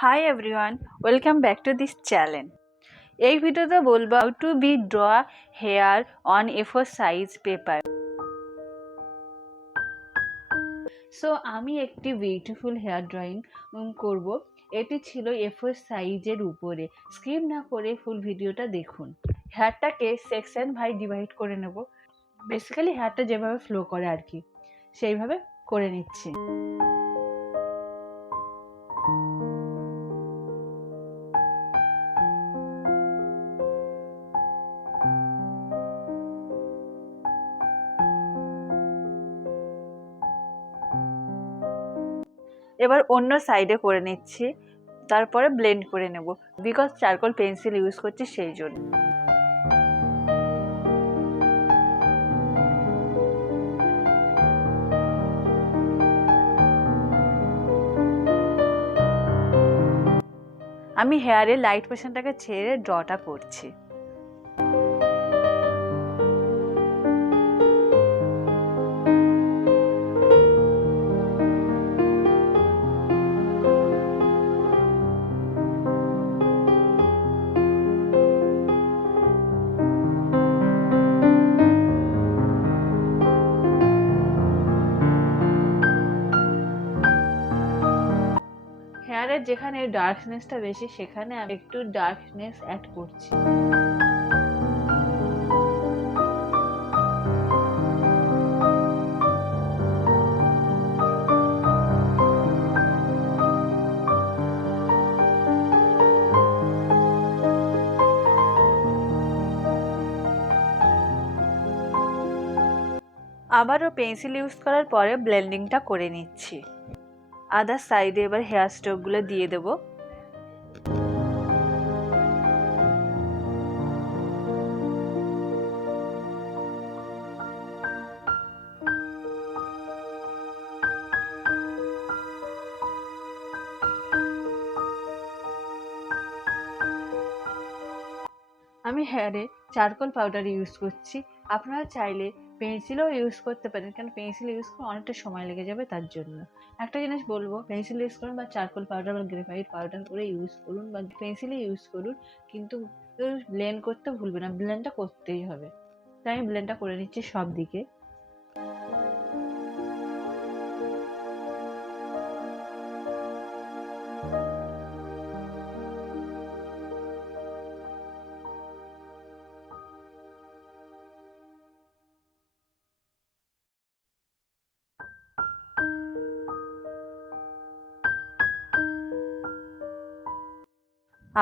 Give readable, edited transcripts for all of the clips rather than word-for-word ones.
Hi everyone, welcome back to this channel. এই ভিডিওতে বলবো how to be draw hair on A4 size paper. So আমি একটি beautiful hair drawing করব। এটি ছিল A4 সাইজের উপরে। স্কিপ না করে ফুল ভিডিওটা দেখুন। হেয়ারটাকে সেকশন ভাই ডিভাইড করে নেব। বেসিক্যালি হেয়ারটা যেভাবে ফ্লো করে আর কি, সেইভাবে করে নিচ্ছি। এবার অন্য সাইডে করে নিচ্ছি, তারপরে ব্লেন্ড করে নেব বিকজ চারকোল পেন্সিল ইউজ করছি সেই জন্য। আমি হেয়ারের লাইট পোর্শনটাকে ছেড়ে ড্রটা করছি। হেয়ারের যেখানে ডার্কনেসটা বেশি সেখানে আমি একটু ডার্কনেস অ্যাড করছি। আবারও পেন্সিল ইউজ করার পরে ব্লেন্ডিংটা করে নিচ্ছি। আদার সাইডে এবার হেয়ার স্ট্রোকগুলো দিয়ে দেবো। আমি হেয়ারে চারকোল পাউডার ইউজ করছি। আপনারা চাইলে পেন্সিলও ইউজ করতে পারেন, কারণ পেন্সিল ইউজ করে অনেকটা সময় লেগে যাবে তার জন্য। একটা জিনিস বলবো, পেন্সিল ইউজ করুন বা চারকোল পাউডার বা গ্রাফাইট পাউডার করে ইউজ করুন বা পেন্সিলই ইউজ করুন, কিন্তু ব্লেন্ড করতে ভুলবেন না, ব্লেন্ডটা করতেই হবে। তাই আমি ব্লেন্ডটা করে নিচ্ছি সব দিকে।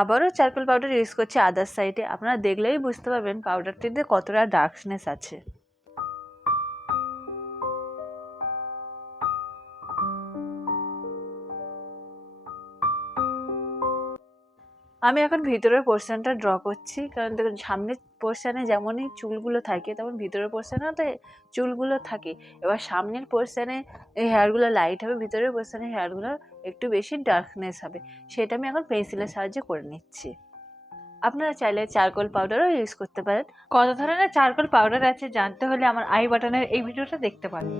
আবারও চারকোল পাউডার ইউজ করছি আদার সাইডে। আপনারা দেখলেই বুঝতে পারবেন পাউডারটিতে কতটা ডার্কনেস আছে। আমি এখন ভিতরের পোর্শনটা ড্র করছি, কারণ দেখুন সামনের পোর্শনে যেমনই চুলগুলো থাকে তেমন ভিতরের পোর্শনেও তো চুলগুলো থাকে। এবার সামনের পোর্শনে এই হেয়ারগুলো লাইট হবে, ভিতরের পোর্শনে হেয়ারগুলো একটু বেশি ডার্কনেস হবে। সেটা আমি এখন পেন্সিলের সাহায্যে করে নিচ্ছি। আপনারা চাইলে চারকোল পাউডারও ইউজ করতে পারেন। কত ধরনের চারকোল পাউডার আছে জানতে হলে আমার আই বাটনের এই ভিডিওটা দেখতে পারেন।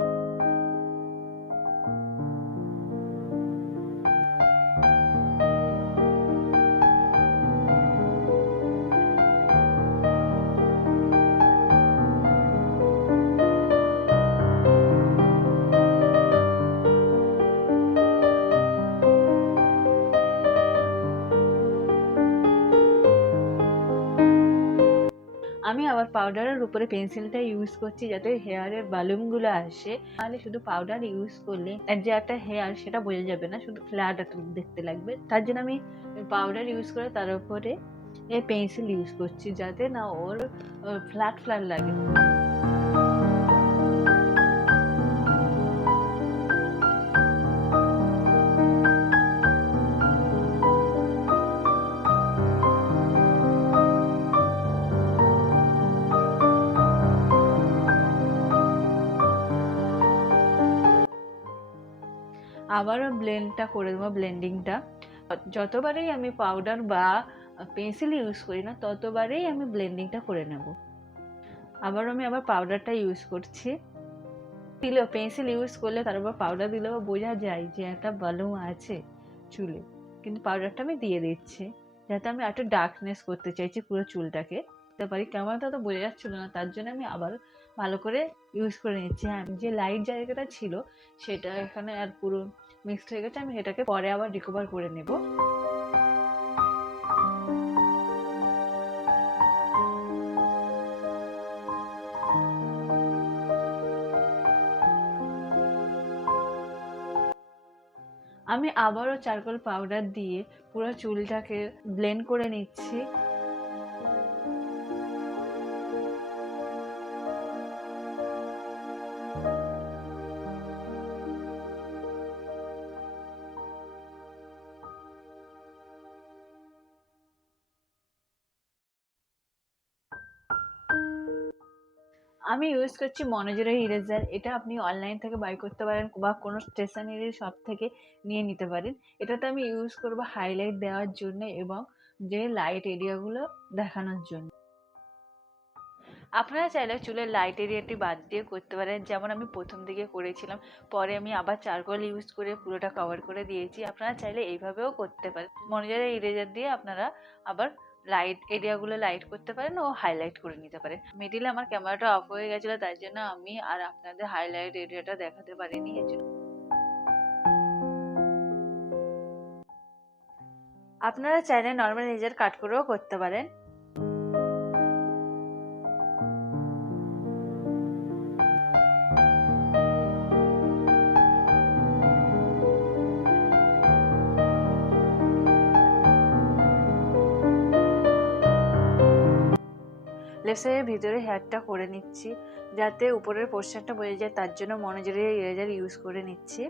আমি আবার পাউডারের উপরে পেন্সিলটা ইউজ করছি যাতে হেয়ারের বালুমগুলো আসে। তাহলে শুধু পাউডার ইউজ করলে যে একটা হেয়ার সেটা বোঝা যাবে না, শুধু ফ্ল্যাট একটা দেখতে লাগবে। তার জন্য আমি পাউডার ইউজ করে তার উপরে পেন্সিল ইউজ করছি যাতে না ওর ফ্ল্যাট ফ্ল্যাট লাগে। আবারও ব্লেন্ডটা করে দেবো। ব্লেন্ডিংটা যতবারই আমি পাউডার বা পেন্সিল ইউজ করি না ততবারই আমি ব্লেন্ডিংটা করে নেব। আবারও আমি পাউডারটা ইউজ করছি। পেন্সিল ইউজ করলে তার উপর পাউডার দিলেও বোঝা যায় যে একটা বালুম আছে চুলে, কিন্তু পাউডারটা আমি দিয়ে দিচ্ছি, যাতে আমি একটু ডার্কনেস করতে চাইছি পুরো চুলটাকে। দিতে পারি ক্যামেরাটা তো বোঝা যাচ্ছিল না, তার জন্য আমি আবার ভালো করে ইউজ করে নিচ্ছি। হ্যাঁ, যে লাইট জায়গাটা ছিল সেটা এখানে আর পুরো মিক্সড হয়ে গেছে, আমি এটাকে পরে আবার রিকভার করে নেব। আমি আবারও চারকোল পাউডার দিয়ে পুরো চুলটাকে ব্লেন্ড করে নিচ্ছি। আমি ইউজ করছি মনোজেরা ইরেজার। এটা আপনি অনলাইন থেকে বাই করতে পারেন বা কোনো স্টেশনারি শপ থেকে নিয়ে নিতে পারেন। এটাতে আমি ইউজ করব হাইলাইট দেওয়ার জন্য এবং যে লাইট এরিয়াগুলো দেখানোর জন্য। আপনারা চাইলে চুলের লাইট এরিয়াটি বাদ দিয়ে করতে পারেন, যেমন আমি প্রথম দিকে করেছিলাম, পরে আমি আবার চারকোল ইউজ করে পুরোটা কভার করে দিয়েছি। আপনারা চাইলে এইভাবেও করতে পারেন। মনোজেরা ইরেজার দিয়ে আপনারা আবার লাইট এরিয়াগুলো লাইট করতে পারেন ও হাইলাইট করে নিতে পারেন। মিডিলে আমার ক্যামেরাটা অফ হয়ে গেছিলো, তাই জন্য আমি আর আপনাদের হাইলাইট এরিয়াটা দেখাতে পারিনি। এর জন্য আপনারা চাইলে নর্মাল রেজার কাট করেও করতে পারেন। লেফট সাইডের ভিতরে হেয়ারটা করে নিচ্ছি, যাতে উপরের পোর্শনটা বোঝা যায়, তার জন্য মনোজেরা ইরেজার ইউজ করে নিচ্ছি।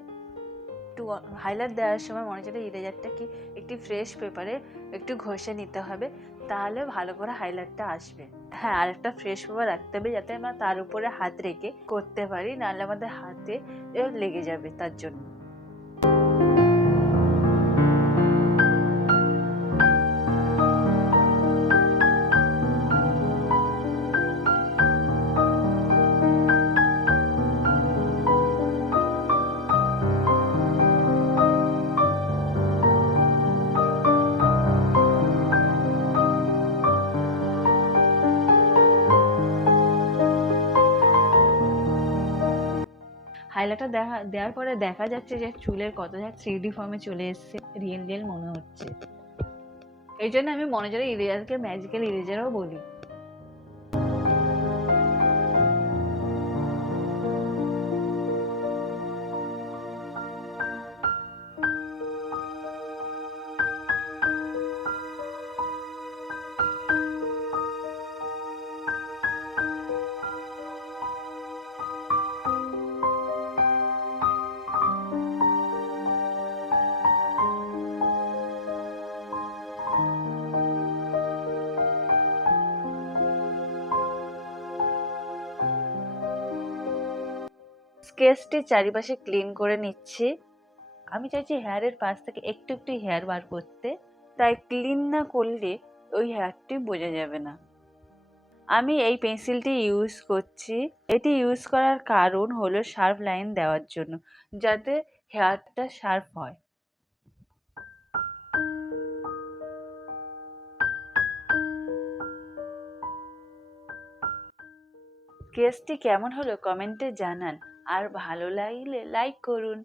একটু হাইলাইট দেওয়ার সময় মনোজেরা ইরেজারটাকে একটি ফ্রেশ পেপারে একটু ঘষে নিতে হবে, তাহলে ভালো করে হাইলাইটটা আসবে। হ্যাঁ, আর একটা ফ্রেশ পেপার রাখতে হবে, যাতে আমরা তার উপরে হাত রেখে করতে পারি, নাহলে আমাদের হাতে লেগে যাবে, তার জন্য। হাইলাইটার দেওয়ার পরে দেখা যাচ্ছে যে চুলের কতটা 3D ফর্মে চলে এসছে, রিয়েল মনে হচ্ছে। এই জন্য আমি মনোজেরা ইরেজারকে ম্যাজিক্যাল ইরেজারও বলি। স্কেচটি চারিপাশে ক্লিন করে নিচ্ছি। আমি চাইছি হেয়ারের পাশ থেকে একটু একটু হেয়ার বার করতে, তাই ক্লিন না করলে ওই হেয়ারটি বোঝা যাবে না। আমি এই পেন্সিলটি ইউজ করছি। এটি ইউজ করার কারণ হলো শার্প লাইন দেওয়ার জন্য, যাতে হেয়ারটা শার্প হয়। স্কেচটি কেমন হলো কমেন্টে জানান, আর ভালো লাগলে লাইক করুন।